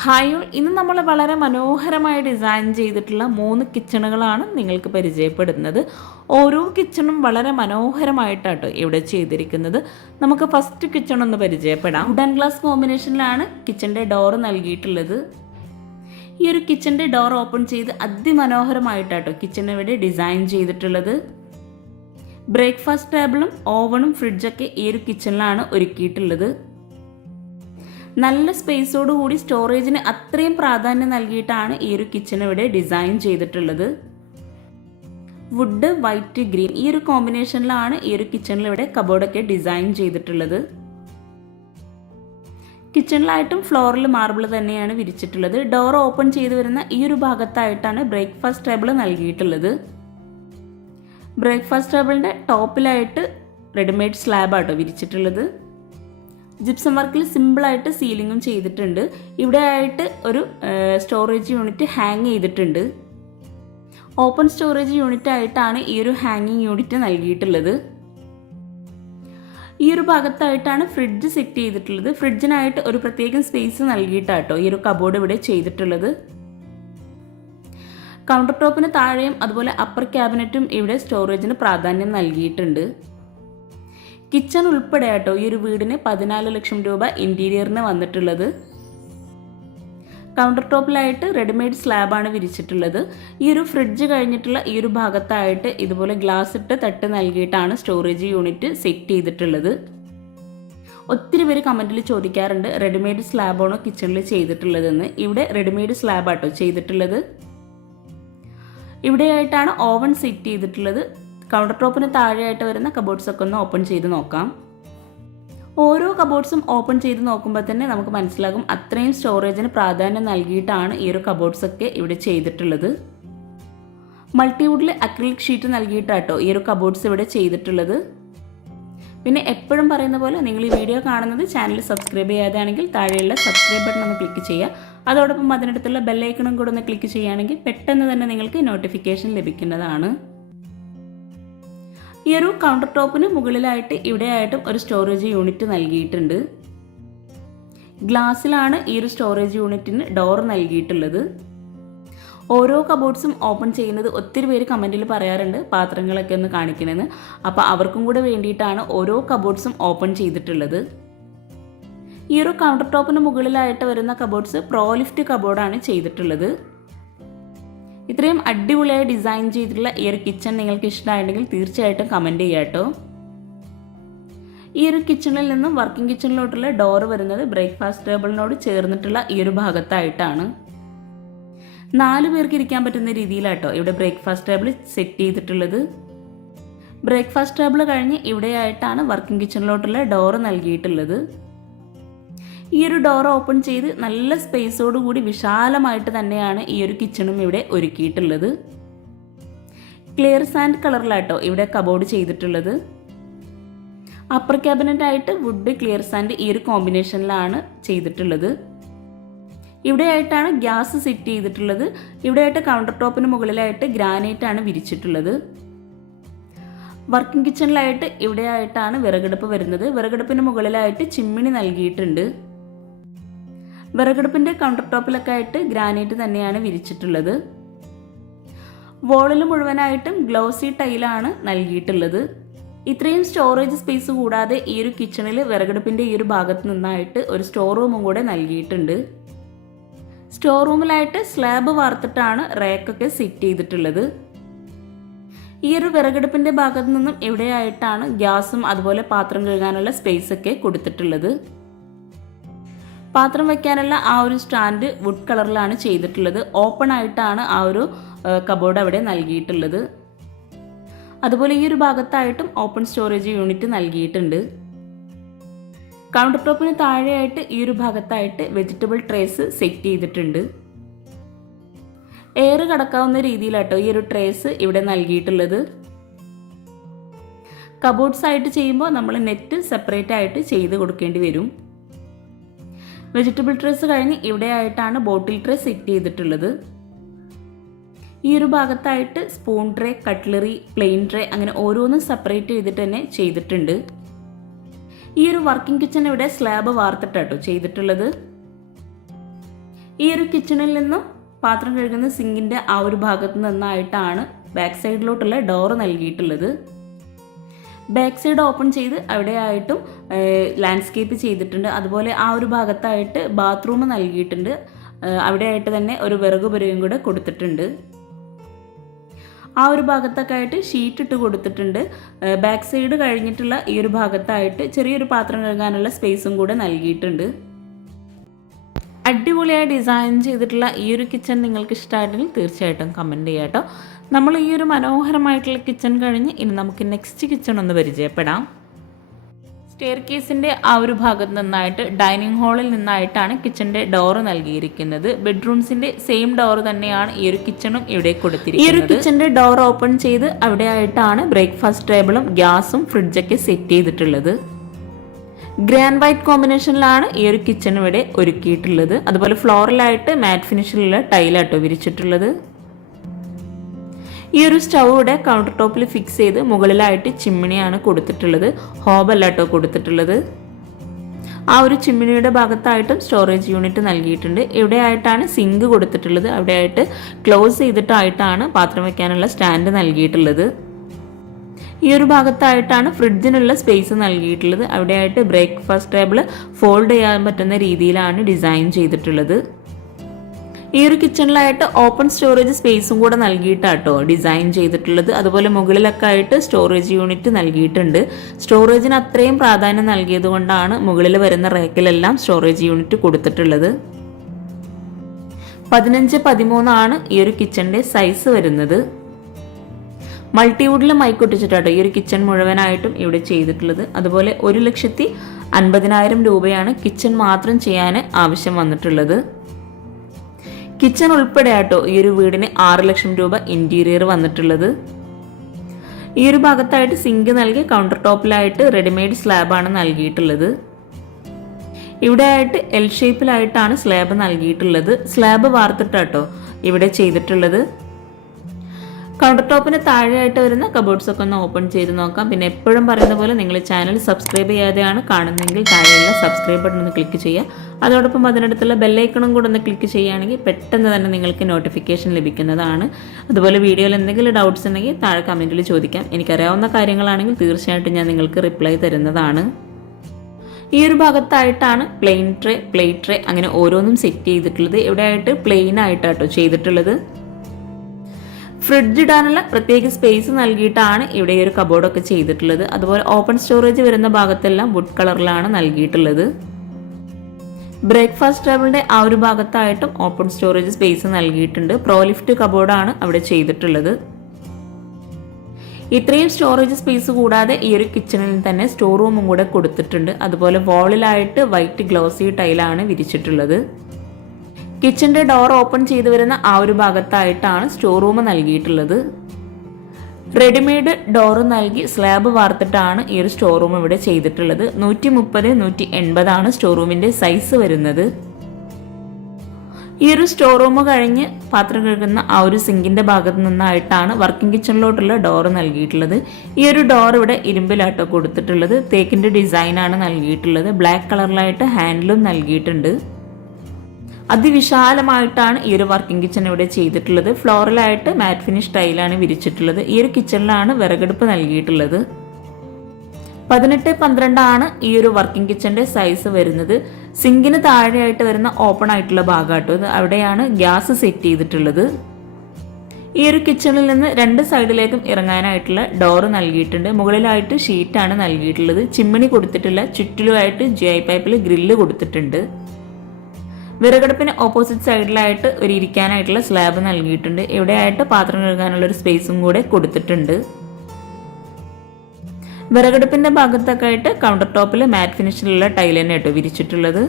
Hi all, ഇന്ന് നമ്മൾ വളരെ മനോഹരമായി ഡിസൈൻ ചെയ്തിട്ടുള്ള 3 കിച്ചണുകളാണ് നിങ്ങൾക്ക് പരിചയപ്പെടുന്നത്. ഓരോ കിച്ചണും വളരെ മനോഹരമായിട്ടാട്ടോ ഇവിടെ ചെയ്തിരിക്കുന്നത്. നമുക്ക് ഫസ്റ്റ് കിച്ചൺ ഒന്ന് പരിചയപ്പെടാം. വുഡ് ആൻഡ് ഗ്ലാസ് കോമ്പിനേഷനിലാണ് കിച്ചൻ്റെ ഡോർ നൽകിയിട്ടുള്ളത്. ഈ ഒരു കിച്ചൻ്റെ ഡോർ ഓപ്പൺ ചെയ്ത് അതിമനോഹരമായിട്ടാട്ടോ കിച്ചൺ ഇവിടെ ഡിസൈൻ ചെയ്തിട്ടുള്ളത്. ബ്രേക്ക്ഫാസ്റ്റ് ടേബിളും ഓവണും ഫ്രിഡ്ജൊക്കെ ഈ ഒരു കിച്ചണിലാണ് ഒരുക്കിയിട്ടുള്ളത്. നല്ല സ്പേസോടുകൂടി സ്റ്റോറേജിന് അത്രയും പ്രാധാന്യം നൽകിയിട്ടാണ് ഈ ഒരു കിച്ചൺ ഇവിടെ ഡിസൈൻ ചെയ്തിട്ടുള്ളത്. വുഡ്, വൈറ്റ്, ഗ്രീൻ ഈ ഒരു കോമ്പിനേഷനിലാണ് ഈ ഒരു കിച്ചണിൽ ഇവിടെ കബോർഡൊക്കെ ഡിസൈൻ ചെയ്തിട്ടുള്ളത്. കിച്ചണിലായിട്ടും ഫ്ലോറിൽ മാർബിൾ തന്നെയാണ് വിരിച്ചിട്ടുള്ളത്. ഡോർ ഓപ്പൺ ചെയ്ത് വരുന്ന ഈ ഒരു ഭാഗത്തായിട്ടാണ് ബ്രേക്ക്ഫാസ്റ്റ് ടേബിൾ നൽകിയിട്ടുള്ളത്. ബ്രേക്ക്ഫാസ്റ്റ് ടേബിളിൻ്റെ ടോപ്പിലായിട്ട് റെഡിമെയ്ഡ് സ്ലാബാട്ടോ വിരിച്ചിട്ടുള്ളത്. ജിപ്സം വർക്കിൽ സിമ്പിളായിട്ട് സീലിങ്ങും ചെയ്തിട്ടുണ്ട്. ഇവിടെ ആയിട്ട് ഒരു സ്റ്റോറേജ് യൂണിറ്റ് ഹാങ് ചെയ്തിട്ടുണ്ട്. ഓപ്പൺ സ്റ്റോറേജ് യൂണിറ്റ് ആയിട്ടാണ് ഈ ഒരു ഹാങ്ങിങ് യൂണിറ്റ് നൽകിയിട്ടുള്ളത്. ഈ ഒരു ഭാഗത്തായിട്ടാണ് ഫ്രിഡ്ജ് സെറ്റ് ചെയ്തിട്ടുള്ളത്. ഫ്രിഡ്ജിനായിട്ട് ഒരു പ്രത്യേകം സ്പേസ് നൽകിയിട്ടാട്ടോ ഈ ഒരു കബോർഡ് ഇവിടെ ചെയ്തിട്ടുള്ളത്. കൗണ്ടർ ടോപ്പിന് താഴെയും അതുപോലെ അപ്പർ ക്യാബിനറ്റും ഇവിടെ സ്റ്റോറേജിന് പ്രാധാന്യം നൽകിയിട്ടുണ്ട്. കിച്ചൺ ഉൾപ്പെടെ ആട്ടോ ഈ ഒരു വീടിന് 14 ലക്ഷം രൂപ ഇൻറ്റീരിയറിന് വന്നിട്ടുള്ളത്. കൗണ്ടർ ടോപ്പിലായിട്ട് റെഡിമെയ്ഡ് സ്ലാബാണ് വിരിച്ചിട്ടുള്ളത്. ഈ ഒരു ഫ്രിഡ്ജ് കഴിഞ്ഞിട്ടുള്ള ഈ ഒരു ഭാഗത്തായിട്ട് ഇതുപോലെ ഗ്ലാസ് ഇട്ട് തട്ട് നൽകിയിട്ടാണ് സ്റ്റോറേജ് യൂണിറ്റ് സെറ്റ് ചെയ്തിട്ടുള്ളത്. ഒത്തിരി പേര് കമൻറ്റിൽ ചോദിക്കാറുണ്ട് റെഡിമെയ്ഡ് സ്ലാബാണോ കിച്ചണിൽ ചെയ്തിട്ടുള്ളതെന്ന്. ഇവിടെ റെഡിമെയ്ഡ് സ്ലാബാട്ടോ ചെയ്തിട്ടുള്ളത്. ഇവിടെയായിട്ടാണ് ഓവൻ സെറ്റ് ചെയ്തിട്ടുള്ളത്. കൗണ്ടർ ടോപ്പിന് താഴെയായിട്ട് വരുന്ന കബോർഡ്സ് ഒക്കെ ഒന്ന് ഓപ്പൺ ചെയ്ത് നോക്കാം. ഓരോ കബോർഡ്സും ഓപ്പൺ ചെയ്ത് നോക്കുമ്പോൾ തന്നെ നമുക്ക് മനസ്സിലാകും അത്രയും സ്റ്റോറേജിന് പ്രാധാന്യം നൽകിയിട്ടാണ് ഈ ഒരു കബോർഡ്സ് ഒക്കെ ഇവിടെ ചെയ്തിട്ടുള്ളത്. മൾട്ടിവുഡിൽ അക്രിലിക് ഷീറ്റ് നൽകിയിട്ടാട്ടോ ഈ ഒരു കബോർഡ്സ് ഇവിടെ ചെയ്തിട്ടുള്ളത്. പിന്നെ എപ്പോഴും പറയുന്ന പോലെ നിങ്ങൾ ഈ വീഡിയോ കാണുന്നത് ചാനൽ സബ്സ്ക്രൈബ് ചെയ്യാതെയാണെങ്കിൽ താഴെയുള്ള സബ്സ്ക്രൈബ് ബട്ടൺ ഒന്ന് ക്ലിക്ക് ചെയ്യുക. അതോടൊപ്പം അതിനടുത്തുള്ള ബെല്ലൈക്കണും കൂടെ ഒന്ന് ക്ലിക്ക് ചെയ്യുകയാണെങ്കിൽ പെട്ടെന്ന് തന്നെ നിങ്ങൾക്ക് നോട്ടിഫിക്കേഷൻ ലഭിക്കുന്നതാണ്. ഈ ഒരു കൗണ്ടർ ടോപ്പിന് മുകളിലായിട്ട് ഇവിടെയായിട്ടും ഒരു സ്റ്റോറേജ് യൂണിറ്റ് നൽകിയിട്ടുണ്ട്. ഗ്ലാസ്സിലാണ് ഈ ഒരു സ്റ്റോറേജ് യൂണിറ്റിന് ഡോർ നൽകിയിട്ടുള്ളത്. ഓരോ കബോർഡ്സും ഓപ്പൺ ചെയ്യുന്നത് ഒത്തിരി പേര് കമൻറ്റിൽ പറയാറുണ്ട് പാത്രങ്ങളൊക്കെ ഒന്ന് കാണിക്കണമെന്ന്. അപ്പോൾ അവർക്കും കൂടെ വേണ്ടിയിട്ടാണ് ഓരോ കബോർഡ്സും ഓപ്പൺ ചെയ്തിട്ടുള്ളത്. ഈ ഒരു കൗണ്ടർ ടോപ്പിന് മുകളിലായിട്ട് വരുന്ന കബോർഡ്സ് പ്രോലിഫ്റ്റ് കബോർഡാണ് ചെയ്തിട്ടുള്ളത്. ഇത്രയും അടിപൊളിയായി ഡിസൈൻ ചെയ്തിട്ടുള്ള ഈ ഒരു കിച്ചൺ നിങ്ങൾക്ക് ഇഷ്ടമായിട്ടുണ്ടെങ്കിൽ തീർച്ചയായിട്ടും കമൻറ്റ് ചെയ്യാം കേട്ടോ. ഈ ഒരു കിച്ചണിൽ നിന്നും വർക്കിംഗ് കിച്ചണിലോട്ടുള്ള ഡോർ വരുന്നത് ബ്രേക്ക്ഫാസ്റ്റ് ടേബിളിനോട് ചേർന്നിട്ടുള്ള ഈ ഒരു ഭാഗത്തായിട്ടാണ്. 4 പേർക്ക് ഇരിക്കാൻ പറ്റുന്ന രീതിയിലാട്ടോ ഇവിടെ ബ്രേക്ക്ഫാസ്റ്റ് ടേബിൾ സെറ്റ് ചെയ്തിട്ടുള്ളത്. ബ്രേക്ക്ഫാസ്റ്റ് ടേബിൾ കഴിഞ്ഞ് ഇവിടെയായിട്ടാണ് വർക്കിംഗ് കിച്ചണിലോട്ടുള്ള ഡോർ നൽകിയിട്ടുള്ളത്. ഈ ഒരു ഡോർ ഓപ്പൺ ചെയ്ത് നല്ല സ്പേസോട് കൂടി വിശാലമായിട്ട് തന്നെയാണ് ഈ ഒരു കിച്ചണും ഇവിടെ ഒരുക്കിയിട്ടുള്ളത്. ക്ലിയർ സാൻഡ് കളറിലാട്ടോ ഇവിടെ കബോർഡ് ചെയ്തിട്ടുള്ളത്. അപ്പർ ക്യാബിനറ്റ് ആയിട്ട് വുഡ്, ക്ലിയർ സാൻഡ് ഈ ഒരു കോമ്പിനേഷനിലാണ് ചെയ്തിട്ടുള്ളത്. ഇവിടെയായിട്ടാണ് ഗ്യാസ് സെറ്റ് ചെയ്തിട്ടുള്ളത്. ഇവിടെയായിട്ട് കൗണ്ടർ ടോപ്പിന് മുകളിലായിട്ട് ഗ്രാനൈറ്റ് ആണ് വിരിച്ചിട്ടുള്ളത്. വർക്കിംഗ് കിച്ചണിലായിട്ട് ഇവിടെയായിട്ടാണ് വിറകടുപ്പ് വരുന്നത്. വിറകടുപ്പിന് മുകളിലായിട്ട് ചിമ്മിണി നൽകിയിട്ടുണ്ട്. വിറകടുപ്പിൻ്റെ കൗണ്ടർ ടോപ്പിലൊക്കെ ആയിട്ട് ഗ്രാനൈറ്റ് തന്നെയാണ് വിരിച്ചിട്ടുള്ളത്. വോളിൽ മുഴുവനായിട്ടും ഗ്ലോസി ടൈലാണ് നൽകിയിട്ടുള്ളത്. ഇത്രയും സ്റ്റോറേജ് സ്പേസ് കൂടാതെ ഈ ഒരു കിച്ചണിൽ വിറകടുപ്പിൻ്റെ ഈ ഒരു ഭാഗത്ത് നിന്നായിട്ട് ഒരു സ്റ്റോർ റൂമും കൂടെ നൽകിയിട്ടുണ്ട്. സ്റ്റോർ റൂമിലായിട്ട് സ്ലാബ് വാർത്തിട്ടാണ് റേക്കൊക്കെ സെറ്റ് ചെയ്തിട്ടുള്ളത്. ഈ ഒരു വിറകടുപ്പിൻ്റെ ഭാഗത്തു നിന്നും എവിടെയായിട്ടാണ് ഗ്യാസും അതുപോലെ പാത്രം കഴുകാനുള്ള സ്പേസ് ഒക്കെ കൊടുത്തിട്ടുള്ളത്. പാത്രം വയ്ക്കാനുള്ള ആ ഒരു സ്റ്റാൻഡ് വുഡ് കളറിലാണ് ചെയ്തിട്ടുള്ളത്. ഓപ്പൺ ആയിട്ടാണ് ആ ഒരു കബോർഡ് അവിടെ നൽകിയിട്ടുള്ളത്. അതുപോലെ ഈ ഒരു ഭാഗത്തായിട്ടും ഓപ്പൺ സ്റ്റോറേജ് യൂണിറ്റ് നൽകിയിട്ടുണ്ട്. കൗണ്ടർ ടോപ്പിന് താഴെയായിട്ട് ഈ ഒരു ഭാഗത്തായിട്ട് വെജിറ്റബിൾ ട്രേസ് സെറ്റ് ചെയ്തിട്ടുണ്ട്. എയർ കടക്കാവുന്ന രീതിയിലാട്ടോ ഈ ഒരു ട്രേസ് ഇവിടെ നൽകിയിട്ടുള്ളത്. കബോർഡ്സ് ആയിട്ട് ചെയ്യുമ്പോൾ നമ്മൾ നെറ്റ് സെപ്പറേറ്റ് ആയിട്ട് ചെയ്ത് കൊടുക്കേണ്ടി വരും. വെജിറ്റബിൾ ട്രേസ് കഴിഞ്ഞ് ഇവിടെയായിട്ടാണ് ബോട്ടിൽ ട്രേ സെറ്റ് ചെയ്തിട്ടുള്ളത്. ഈ ഒരു ഭാഗത്തായിട്ട് spoon tray, cutlery, plain tray അങ്ങനെ ഓരോന്നും സെപ്പറേറ്റ് ചെയ്തിട്ട് തന്നെ ചെയ്തിട്ടുണ്ട്. ഈ ഒരു വർക്കിംഗ് കിച്ചൺ ഇവിടെ സ്ലാബ് വാർത്തിട്ടാട്ടോ ചെയ്തിട്ടുള്ളത്. ഈ ഒരു കിച്ചണിൽ നിന്നും പാത്രം കഴുകുന്ന സിങ്കിൻ്റെ ആ ഒരു ഭാഗത്ത് നിന്നായിട്ടാണ് ബാക്ക് സൈഡിലോട്ടുള്ള ഡോറ് നൽകിയിട്ടുള്ളത്. ബാക്ക് സൈഡ് ഓപ്പൺ ചെയ്ത് അവിടെയായിട്ടും ലാൻഡ്സ്കേപ്പ് ചെയ്തിട്ടുണ്ട്. അതുപോലെ ആ ഒരു ഭാഗത്തായിട്ട് ബാത്റൂം നൽകിയിട്ടുണ്ട്. അവിടെയായിട്ട് തന്നെ ഒരു വിറക് പുരയും കൂടെ കൊടുത്തിട്ടുണ്ട്. ആ ഒരു ഭാഗത്തൊക്കെ ആയിട്ട് ഷീറ്റ് ഇട്ട് കൊടുത്തിട്ടുണ്ട്. ബാക്ക് സൈഡ് കഴിഞ്ഞിട്ടുള്ള ഈ ഒരു ഭാഗത്തായിട്ട് ചെറിയൊരു പാത്രം കഴുകാനുള്ള സ്പേസും കൂടെ നൽകിയിട്ടുണ്ട്. അടിപൊളിയായി ഡിസൈൻ ചെയ്തിട്ടുള്ള ഈ ഒരു കിച്ചൺ നിങ്ങൾക്ക് ഇഷ്ടമായിട്ടെങ്കിൽ തീർച്ചയായിട്ടും കമൻറ്റ് ചെയ്യാം കേട്ടോ. നമ്മൾ ഈ ഒരു മനോഹരമായിട്ടുള്ള കിച്ചൺ കഴിഞ്ഞ് ഇനി നമുക്ക് നെക്സ്റ്റ് കിച്ചൺ ഒന്ന് പരിചയപ്പെടാം. സ്റ്റെയർ കേസിൻ്റെ ആ ഒരു ഭാഗത്ത് നിന്നായിട്ട് ഡൈനിങ് ഹാളിൽ നിന്നായിട്ടാണ് കിച്ചൻ്റെ ഡോറ് നൽകിയിരിക്കുന്നത്. ബെഡ്റൂംസിൻ്റെ സെയിം ഡോർ തന്നെയാണ് ഈ ഒരു കിച്ചണും ഇവിടെ കൊടുത്തിരിക്കുന്നത്. ഈ ഒരു കിച്ചൻ്റെ ഡോർ ഓപ്പൺ ചെയ്ത് അവിടെയായിട്ടാണ് ബ്രേക്ക്ഫാസ്റ്റ് ടേബിളും ഗ്യാസും ഫ്രിഡ്ജൊക്കെ സെറ്റ് ചെയ്തിട്ടുള്ളത്. ഗ്രാൻഡ് വൈറ്റ് കോമ്പിനേഷനിലാണ് ഈ ഒരു കിച്ചൺ ഇവിടെ ഒരുക്കിയിട്ടുള്ളത്. അതുപോലെ ഫ്ലോറിലായിട്ട് മാറ്റ് ഫിനിഷിലുള്ള ടൈലാട്ടോ വിരിച്ചിട്ടുള്ളത്. ഈ ഒരു സ്റ്റൗ ഇവിടെ കൗണ്ടർ ടോപ്പിൽ ഫിക്സ് ചെയ്ത് മുകളിലായിട്ട് ചിമ്മിണിയാണ് കൊടുത്തിട്ടുള്ളത്. ഹോബല്ലാട്ടോ കൊടുത്തിട്ടുള്ളത്. ആ ഒരു ചിമ്മിണിയുടെ ഭാഗത്തായിട്ടും സ്റ്റോറേജ് യൂണിറ്റ് നൽകിയിട്ടുണ്ട്. ഇവിടെയായിട്ടാണ് സിങ്ക് കൊടുത്തിട്ടുള്ളത്. അവിടെയായിട്ട് ക്ലോസ് ചെയ്തിട്ടായിട്ടാണ് പാത്രം വയ്ക്കാനുള്ള സ്റ്റാൻഡ് നൽകിയിട്ടുള്ളത്. ഈ ഒരു ഭാഗത്തായിട്ടാണ് ഫ്രിഡ്ജിനുള്ള സ്പേസ് നൽകിയിട്ടുള്ളത്. അവിടെയായിട്ട് ബ്രേക്ക്ഫാസ്റ്റ് ടേബിൾ ഫോൾഡ് ചെയ്യാൻ പറ്റുന്ന രീതിയിലാണ് ഡിസൈൻ ചെയ്തിട്ടുള്ളത്. ഈ ഒരു കിച്ചണിലായിട്ട് ഓപ്പൺ സ്റ്റോറേജ് സ്പേസും കൂടെ നൽകിയിട്ടാട്ടോ ഡിസൈൻ ചെയ്തിട്ടുള്ളത്. അതുപോലെ മുകളിലൊക്കെ ആയിട്ട് സ്റ്റോറേജ് യൂണിറ്റ് നൽകിയിട്ടുണ്ട്. സ്റ്റോറേജിന് അത്രയും പ്രാധാന്യം നൽകിയത് കൊണ്ടാണ് മുകളിൽ വരുന്ന റേക്കിലെല്ലാം സ്റ്റോറേജ് യൂണിറ്റ് കൊടുത്തിട്ടുള്ളത്. 15-13 ഈ ഒരു കിച്ചണിൻ്റെ സൈസ് വരുന്നത്. മൾട്ടിവുഡിൽ മൈക്കൊട്ടിച്ചിട്ടാട്ടോ ഈ ഒരു കിച്ചൺ മുഴുവനായിട്ടും ഇവിടെ ചെയ്തിട്ടുള്ളത്. അതുപോലെ 1,50,000 രൂപയാണ് കിച്ചൺ മാത്രം ചെയ്യാൻ ആവശ്യം വന്നിട്ടുള്ളത്. കിച്ചൺ ഉൾപ്പെടെ ആട്ടോ ഈ ഒരു വീടിന് 6 ലക്ഷം രൂപ ഇൻറ്റീരിയർ വന്നിട്ടുള്ളത്. ഈ ഒരു ഭാഗത്തായിട്ട് സിങ്ക് നൽകി കൗണ്ടർ ടോപ്പിലായിട്ട് റെഡിമെയ്ഡ് സ്ലാബാണ് നൽകിയിട്ടുള്ളത്. ഇവിടെ ആയിട്ട് എൽ ഷേപ്പിലായിട്ടാണ് സ്ലാബ് നൽകിയിട്ടുള്ളത്. സ്ലാബ് വാർത്തിട്ടാട്ടോ ഇവിടെ ചെയ്തിട്ടുള്ളത്. കൗണ്ടർ ടോപ്പിന് താഴെയായിട്ട് വരുന്ന കബോർഡ്സ് ഒക്കെ ഒന്ന് ഓപ്പൺ ചെയ്ത് നോക്കാം. പിന്നെ എപ്പോഴും പറയുന്ന പോലെ നിങ്ങൾ ചാനൽ സബ്സ്ക്രൈബ് ചെയ്യാതെയാണ് കാണുന്നതെങ്കിൽ താഴെയുള്ള സബ്സ്ക്രൈബ് ബട്ടൺ ഒന്ന് ക്ലിക്ക് ചെയ്യുക. അതോടൊപ്പം അതിനടുത്തുള്ള ബെല്ലൈക്കണും കൂടെ ഒന്ന് ക്ലിക്ക് ചെയ്യുകയാണെങ്കിൽ പെട്ടെന്ന് തന്നെ നിങ്ങൾക്ക് നോട്ടിഫിക്കേഷൻ ലഭിക്കുന്നതാണ്. അതുപോലെ വീഡിയോയിൽ എന്തെങ്കിലും ഡൗട്ട്സ് ഉണ്ടെങ്കിൽ താഴെ കമൻറ്റിൽ ചോദിക്കാം. എനിക്കറിയാവുന്ന കാര്യങ്ങളാണെങ്കിൽ തീർച്ചയായിട്ടും ഞാൻ നിങ്ങൾക്ക് റിപ്ലൈ തരുന്നതാണ്. ഈ ഒരു ഭാഗത്തായിട്ടാണ് പ്ലെയിൻ ട്രേ, പ്ലേറ്റ് ട്രേ അങ്ങനെ ഓരോന്നും സെറ്റ് ചെയ്തിട്ടുള്ളത്. ഇവിടെയായിട്ട് പ്ലെയിൻ ആയിട്ടാട്ടോ ചെയ്തിട്ടുള്ളത്. ഫ്രിഡ്ജ് ഇടാനുള്ള പ്രത്യേക സ്പേസ് നൽകിയിട്ടാണ് ഇവിടെ ഈ ഒരു കബോർഡൊക്കെ ചെയ്തിട്ടുള്ളത്. അതുപോലെ ഓപ്പൺ സ്റ്റോറേജ് വരുന്ന ഭാഗത്തെല്ലാം വുഡ് കളറിലാണ് നൽകിയിട്ടുള്ളത്. ബ്രേക്ക്ഫാസ്റ്റ് ടേബിളിന്റെ ആ ഒരു ഭാഗത്തായിട്ടും ഓപ്പൺ സ്റ്റോറേജ് സ്പേസ് നൽകിയിട്ടുണ്ട്. പ്രോലിഫ്റ്റ് കബോർഡാണ് അവിടെ ചെയ്തിട്ടുള്ളത്. ഇത്രയും സ്റ്റോറേജ് സ്പേസ് കൂടാതെ ഈ ഒരു കിച്ചണിൽ തന്നെ സ്റ്റോർ റൂമും കൂടെ കൊടുത്തിട്ടുണ്ട്. അതുപോലെ വാളിലായിട്ട് വൈറ്റ് ഗ്ലോസി ടൈലാണ് വിരിച്ചിട്ടുള്ളത്. കിച്ചൻ്റെ ഡോർ ഓപ്പൺ ചെയ്തു വരുന്ന ആ ഒരു ഭാഗത്തായിട്ടാണ് സ്റ്റോർ റൂം നൽകിയിട്ടുള്ളത്. റെഡിമെയ്ഡ് ഡോർ നൽകി സ്ലാബ് വാർത്തിട്ടാണ് ഈ ഒരു സ്റ്റോർ റൂം ഇവിടെ ചെയ്തിട്ടുള്ളത്. 130-180 സ്റ്റോർ റൂമിന്റെ സൈസ് വരുന്നത്. ഈ ഒരു സ്റ്റോർ റൂം കഴിഞ്ഞ് പാത്രം കഴുകുന്ന ആ ഒരു സിങ്കിന്റെ ഭാഗത്ത് നിന്നായിട്ടാണ് വർക്കിംഗ് കിച്ചണിലോട്ടുള്ള ഡോർ നൽകിയിട്ടുള്ളത്. ഈ ഒരു ഡോർ ഇവിടെ ഇരുമ്പിലാട്ടോ കൊടുത്തിട്ടുള്ളത്. തേക്കിന്റെ ഡിസൈനാണ് നൽകിയിട്ടുള്ളത്. ബ്ലാക്ക് കളറിലായിട്ട് ഹാൻഡിലും നൽകിയിട്ടുണ്ട്. അതിവിശാലമായിട്ടാണ് ഈ ഒരു വർക്കിംഗ് കിച്ചൺ ഇവിടെ ചെയ്തിട്ടുള്ളത്. ഫ്ലോറിലായിട്ട് മാറ്റ് ഫിനിഷ് ടൈലാണ് വിരിച്ചിട്ടുള്ളത്. ഈ ഒരു കിച്ചണിലാണ് വിറകടുപ്പ് നൽകിയിട്ടുള്ളത്. 18-12 ഈ ഒരു വർക്കിംഗ് കിച്ചന്റെ സൈസ് വരുന്നത്. സിങ്കിന് താഴെയായിട്ട് വരുന്ന ഓപ്പൺ ആയിട്ടുള്ള ഭാഗമാട്ടോ ഇത്. അവിടെയാണ് ഗ്യാസ് സെറ്റ് ചെയ്തിട്ടുള്ളത്. ഈ ഒരു കിച്ചണിൽ നിന്ന് 2 സൈഡിലേക്കും ഇറങ്ങാനായിട്ടുള്ള ഡോറ് നൽകിയിട്ടുണ്ട്. മുകളിലായിട്ട് ഷീറ്റാണ് നൽകിയിട്ടുള്ളത്. ചിമ്മിണി കൊടുത്തിട്ടില്ല. ചുറ്റിലുമായിട്ട് GI പൈപ്പിൽ ഗ്രില്ല് കൊടുത്തിട്ടുണ്ട്. വിറകടുപ്പിന് ഓപ്പോസിറ്റ് സൈഡിലായിട്ട് ഒരു ഇരിക്കാനായിട്ടുള്ള സ്ലാബ് നൽകിയിട്ടുണ്ട്. ഇവിടെയായിട്ട് പാത്രം കഴുകാനുള്ള ഒരു സ്പേസും കൂടെ കൊടുത്തിട്ടുണ്ട്. വിറകടുപ്പിന്റെ ഭാഗത്തൊക്കെ ആയിട്ട് കൗണ്ടർ ടോപ്പിൽ മാറ്റ് ഫിനിഷിലുള്ള ടൈൽ തന്നെ കേട്ടോ വിരിച്ചിട്ടുള്ളത്.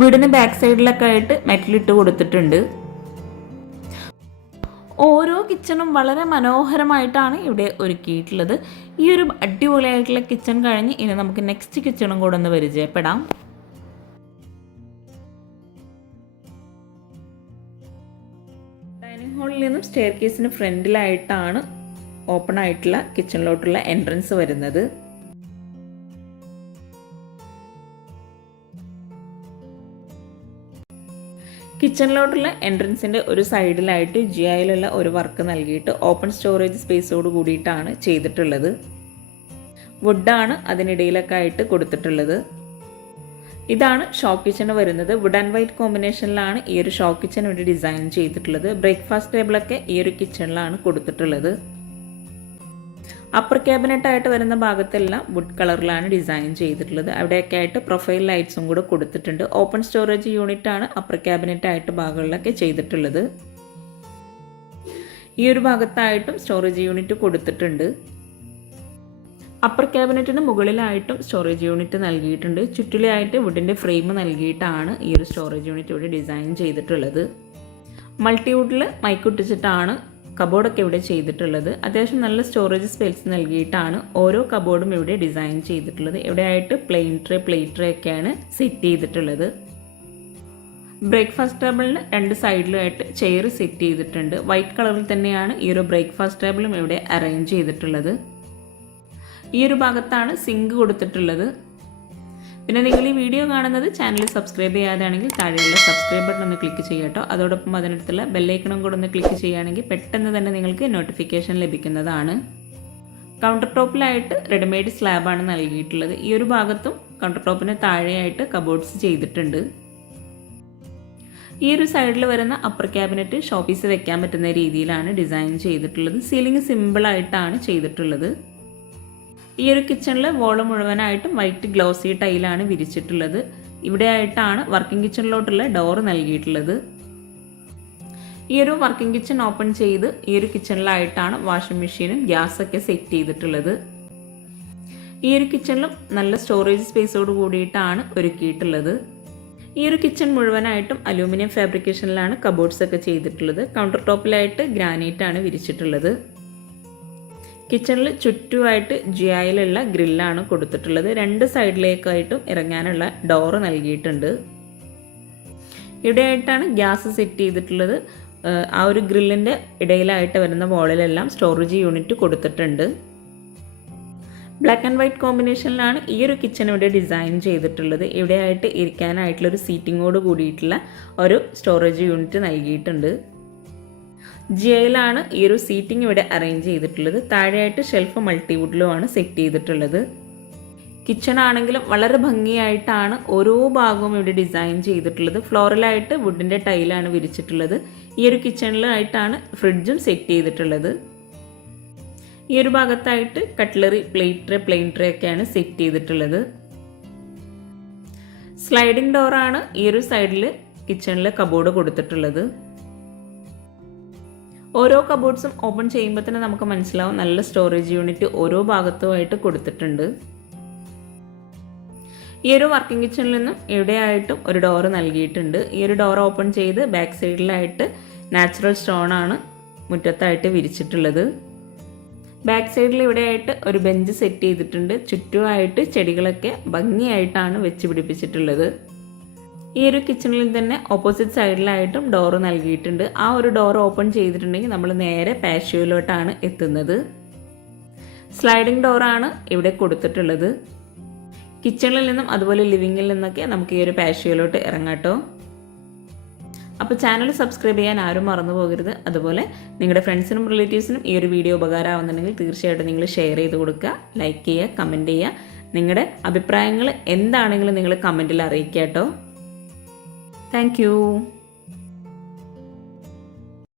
വീടിന് ബാക്ക് സൈഡിലൊക്കെ ആയിട്ട് മെറ്റലിട്ട് കൊടുത്തിട്ടുണ്ട്. ഓരോ കിച്ചണും വളരെ മനോഹരമായിട്ടാണ് ഇവിടെ ഒരുക്കിയിട്ടുള്ളത്. ഈ ഒരു അടിപൊളിയായിട്ടുള്ള കിച്ചൺ കഴിഞ്ഞ് ഇനി നമുക്ക് നെക്സ്റ്റ് കിച്ചണും കൂടെ ഒന്ന് പരിചയപ്പെടാം. ഡൈനിങ് ഹാളിൽ നിന്നും സ്റ്റെയർ കേസിന് ഫ്രണ്ടിലായിട്ടാണ് ഓപ്പൺ ആയിട്ടുള്ള കിച്ചണിലോട്ടുള്ള എൻട്രൻസ് വരുന്നത്. കിച്ചണിലോട്ടുള്ള എൻട്രൻസിൻ്റെ ഒരു സൈഡിലായിട്ട് ജിഐയിലുള്ള ഒരു വർക്ക് നൽകിയിട്ട് ഓപ്പൺ സ്റ്റോറേജ് സ്പേസോട് കൂടിയിട്ടാണ് ചെയ്തിട്ടുള്ളത്. വുഡാണ് അതിനിടയിലൊക്കെ ആയിട്ട് കൊടുത്തിട്ടുള്ളത്. ഇതാണ് ഷോ കിച്ചൺ വരുന്നത്. വുഡ് ആൻഡ് വൈറ്റ് കോമ്പിനേഷനിലാണ് ഈ ഒരു ഷോ കിച്ചൺ ഇവിടെ ഡിസൈൻ ചെയ്തിട്ടുള്ളത്. ബ്രേക്ക്ഫാസ്റ്റ് ടേബിളൊക്കെ ഈ ഒരു കിച്ചണിലാണ് കൊടുത്തിട്ടുള്ളത്. അപ്പർ ക്യാബിനറ്റ് ആയിട്ട് വരുന്ന ഭാഗത്തെല്ലാം വുഡ് കളറിലാണ് ഡിസൈൻ ചെയ്തിട്ടുള്ളത്. അവിടെയൊക്കെ ആയിട്ട് പ്രൊഫൈൽ ലൈറ്റ്സും കൂടെ കൊടുത്തിട്ടുണ്ട്. ഓപ്പൺ സ്റ്റോറേജ് യൂണിറ്റ് ആണ് അപ്പർ ക്യാബിനറ്റ് ആയിട്ട് ഭാഗങ്ങളിലൊക്കെ ചെയ്തിട്ടുള്ളത്. ഈ ഒരു ഭാഗത്തായിട്ടും സ്റ്റോറേജ് യൂണിറ്റ് കൊടുത്തിട്ടുണ്ട്. അപ്പർ ക്യാബിനറ്റിന് മുകളിലായിട്ടും സ്റ്റോറേജ് യൂണിറ്റ് നൽകിയിട്ടുണ്ട്. ചുറ്റിലായിട്ട് വുഡിൻ്റെ ഫ്രെയിം നൽകിയിട്ടാണ് ഈ ഒരു സ്റ്റോറേജ് യൂണിറ്റ് ഇവിടെ ഡിസൈൻ ചെയ്തിട്ടുള്ളത്. മൾട്ടിവുഡിൽ മൈക്കൊട്ടിച്ചിട്ടാണ് കബോർഡൊക്കെ ഇവിടെ ചെയ്തിട്ടുള്ളത്. അത്യാവശ്യം നല്ല സ്റ്റോറേജ് സ്പേസ് നൽകിയിട്ടാണ് ഓരോ കബോർഡും ഇവിടെ ഡിസൈൻ ചെയ്തിട്ടുള്ളത്. ഇവിടെയായിട്ട് പ്ലേറ്റ് ട്രേ ഒക്കെയാണ് സെറ്റ് ചെയ്തിട്ടുള്ളത്. ബ്രേക്ക്ഫാസ്റ്റ് ടേബിളിന് രണ്ട് സൈഡിലുമായിട്ട് ചെയർ സെറ്റ് ചെയ്തിട്ടുണ്ട്. വൈറ്റ് കളറിൽ തന്നെയാണ് ഈ ഒരു ബ്രേക്ക്ഫാസ്റ്റ് ടേബിളും ഇവിടെ അറേഞ്ച് ചെയ്തിട്ടുള്ളത്. ഈ ഒരു ഭാഗത്താണ് സിങ്ക് കൊടുത്തിട്ടുള്ളത്. പിന്നെ നിങ്ങൾ ഈ വീഡിയോ കാണുന്നത് ചാനൽ സബ്സ്ക്രൈബ് ചെയ്യാതെയാണെങ്കിൽ താഴെയുള്ള സബ്സ്ക്രൈബ് ബട്ടൺ ഒന്ന് ക്ലിക്ക് ചെയ്യട്ടോ. അതോടൊപ്പം അതിനടുത്തുള്ള ബെല്ലൈക്കണും കൂടെ ഒന്ന് ക്ലിക്ക് ചെയ്യുകയാണെങ്കിൽ പെട്ടെന്ന് തന്നെ നിങ്ങൾക്ക് നോട്ടിഫിക്കേഷൻ ലഭിക്കുന്നതാണ്. കൗണ്ടർ ടോപ്പിലായിട്ട് റെഡിമെയ്ഡ് സ്ലാബാണ് നൽകിയിട്ടുള്ളത്. ഈ ഒരു ഭാഗത്തും കൗണ്ടർ ടോപ്പിന് താഴെയായിട്ട് കബോർഡ്സ് ചെയ്തിട്ടുണ്ട്. ഈ ഒരു സൈഡിൽ വരുന്ന അപ്പർ ക്യാബിനറ്റ് ഷോപ്പീസ് വെക്കാൻ പറ്റുന്ന രീതിയിലാണ് ഡിസൈൻ ചെയ്തിട്ടുള്ളത്. സീലിംഗ് സിമ്പിളായിട്ടാണ് ചെയ്തിട്ടുള്ളത്. ഈ ഒരു കിച്ചണിൽ വോള് മുഴുവനായിട്ടും വൈറ്റ് ഗ്ലോസി ടൈലാണ് വിരിച്ചിട്ടുള്ളത്. ഇവിടെ ആയിട്ടാണ് വർക്കിംഗ് കിച്ചണിലോട്ടുള്ള ഡോർ നൽകിയിട്ടുള്ളത്. ഈ ഒരു വർക്കിംഗ് കിച്ചൺ ഓപ്പൺ ചെയ്ത് ഈ ഒരു കിച്ചണിലായിട്ടാണ് വാഷിംഗ് മെഷീനും ഗ്യാസൊക്കെ സെറ്റ് ചെയ്തിട്ടുള്ളത്. ഈ ഒരു കിച്ചണിലും നല്ല സ്റ്റോറേജ് സ്പേസോട് കൂടിയിട്ടാണ് ഒരുക്കിയിട്ടുള്ളത്. ഈ ഒരു കിച്ചൺ മുഴുവനായിട്ടും അലൂമിനിയം ഫാബ്രിക്കേഷനിലാണ് കബോർഡ്സ് ഒക്കെ ചെയ്തിട്ടുള്ളത്. കൗണ്ടർ ടോപ്പിലായിട്ട് ഗ്രാനൈറ്റ് ആണ് വിരിച്ചിട്ടുള്ളത്. കിച്ചണിൽ ചുറ്റുമായിട്ട് ജിഐയിലുള്ള ഗ്രില്ലാണ് കൊടുത്തിട്ടുള്ളത്. രണ്ട് സൈഡിലേക്കായിട്ടും ഇറങ്ങാനുള്ള ഡോറ് നൽകിയിട്ടുണ്ട്. ഇവിടെയായിട്ടാണ് ഗ്യാസ് സെറ്റ് ചെയ്തിട്ടുള്ളത്. ആ ഒരു ഗ്രില്ലിൻ്റെ ഇടയിലായിട്ട് വരുന്ന വോളിലെല്ലാം സ്റ്റോറേജ് യൂണിറ്റ് കൊടുത്തിട്ടുണ്ട്. ബ്ലാക്ക് ആൻഡ് വൈറ്റ് കോമ്പിനേഷനിലാണ് ഈ ഒരു കിച്ചൺ ഇവിടെ ഡിസൈൻ ചെയ്തിട്ടുള്ളത്. ഇവിടെയായിട്ട് ഇരിക്കാനായിട്ടുള്ളൊരു സീറ്റിങ്ങോട് കൂടിയിട്ടുള്ള ഒരു സ്റ്റോറേജ് യൂണിറ്റ് നൽകിയിട്ടുണ്ട്. ജിഐയിലാണ് ഈ ഒരു സീറ്റിംഗ് ഇവിടെ അറേഞ്ച് ചെയ്തിട്ടുള്ളത്. താഴെയായിട്ട് ഷെൽഫ് മൾട്ടിവുഡിലുമാണ് സെറ്റ് ചെയ്തിട്ടുള്ളത്. കിച്ചൺ ആണെങ്കിലും വളരെ ഭംഗിയായിട്ടാണ് ഓരോ ഭാഗവും ഇവിടെ ഡിസൈൻ ചെയ്തിട്ടുള്ളത്. ഫ്ലോറിലായിട്ട് വുഡിൻ്റെ ടൈലാണ് വിരിച്ചിട്ടുള്ളത്. ഈ ഒരു കിച്ചണിലായിട്ടാണ് ഫ്രിഡ്ജും സെറ്റ് ചെയ്തിട്ടുള്ളത്. ഈ ഒരു ഭാഗത്തായിട്ട് കട്ട്ലറി, പ്ലെയിൻ ട്രേ ഒക്കെയാണ് സെറ്റ് ചെയ്തിട്ടുള്ളത്. സ്ലൈഡിംഗ് ഡോറാണ് ഈ ഒരു സൈഡിൽ കിച്ചണിൽ കബോർഡ് കൊടുത്തിട്ടുള്ളത്. ഓരോ കബോർഡ്സും ഓപ്പൺ ചെയ്യുമ്പോൾ തന്നെ നമുക്ക് മനസ്സിലാവും നല്ല സ്റ്റോറേജ് യൂണിറ്റ് ഓരോ ഭാഗത്തുമായിട്ട് കൊടുത്തിട്ടുണ്ട്. ഈ ഒരു വർക്കിംഗ് കിച്ചണിൽ നിന്നും ഇവിടെയായിട്ടും ഒരു ഡോറ് നൽകിയിട്ടുണ്ട്. ഈ ഒരു ഡോർ ഓപ്പൺ ചെയ്ത് ബാക്ക് സൈഡിലായിട്ട് നാച്ചുറൽ സ്റ്റോൺ ആണ് മുറ്റത്തായിട്ട് വിരിച്ചിട്ടുള്ളത്. ബാക്ക് സൈഡിൽ ഇവിടെയായിട്ട് ഒരു ബെഞ്ച് സെറ്റ് ചെയ്തിട്ടുണ്ട്. ചുറ്റുമായിട്ട് ചെടികളൊക്കെ ഭംഗിയായിട്ടാണ് വെച്ച് പിടിപ്പിച്ചിട്ടുള്ളത്. ഈ ഒരു കിച്ചണിൽ തന്നെ ഓപ്പോസിറ്റ് സൈഡിലായിട്ടും ഡോറ് നൽകിയിട്ടുണ്ട്. ആ ഒരു ഡോർ ഓപ്പൺ ചെയ്തിട്ടുണ്ടെങ്കിൽ നമ്മൾ നേരെ പാഷ്യോയിലോട്ടാണ് എത്തുന്നത്. സ്ലൈഡിംഗ് ഡോറാണ് ഇവിടെ കൊടുത്തിട്ടുള്ളത്. കിച്ചണിൽ നിന്നും അതുപോലെ ലിവിങ്ങിൽ നിന്നൊക്കെ നമുക്ക് ഈ ഒരു പാഷ്യോയിലോട്ട് ഇറങ്ങാട്ടോ. അപ്പോൾ ചാനൽ സബ്സ്ക്രൈബ് ചെയ്യാൻ ആരും മറന്നു പോകരുത്. അതുപോലെ നിങ്ങളുടെ ഫ്രണ്ട്സിനും റിലേറ്റീവ്സിനും ഈ ഒരു വീഡിയോ ഉപകാരമാവുന്നുണ്ടെങ്കിൽ തീർച്ചയായിട്ടും നിങ്ങൾ ഷെയർ ചെയ്ത് കൊടുക്കുക, ലൈക്ക് ചെയ്യുക, കമൻറ്റ് ചെയ്യുക. നിങ്ങളുടെ അഭിപ്രായങ്ങൾ എന്താണെങ്കിലും നിങ്ങൾ കമൻറ്റിൽ അറിയിക്കുക കേട്ടോ. Thank you.